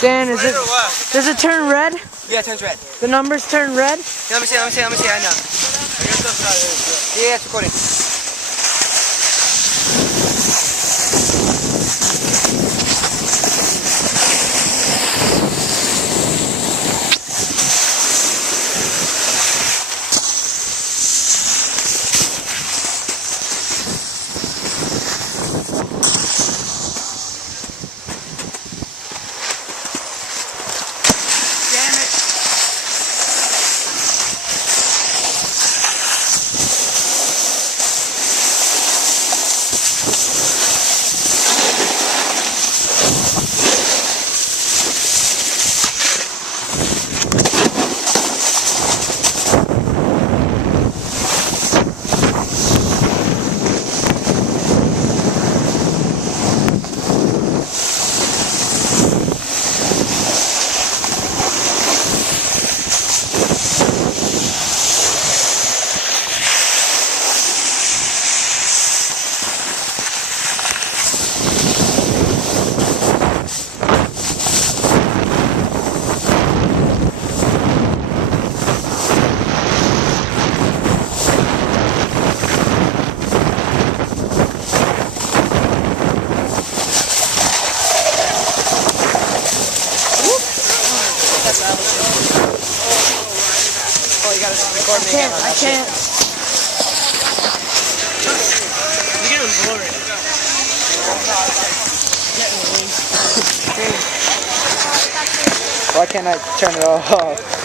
Dan, does it turn red? Yeah, it turns red. The numbers turn red? Yeah, let me see, I know. Yeah, it's recording. Oh, you gotta record me again on that shit. You're getting blurry. Why can't I turn it off?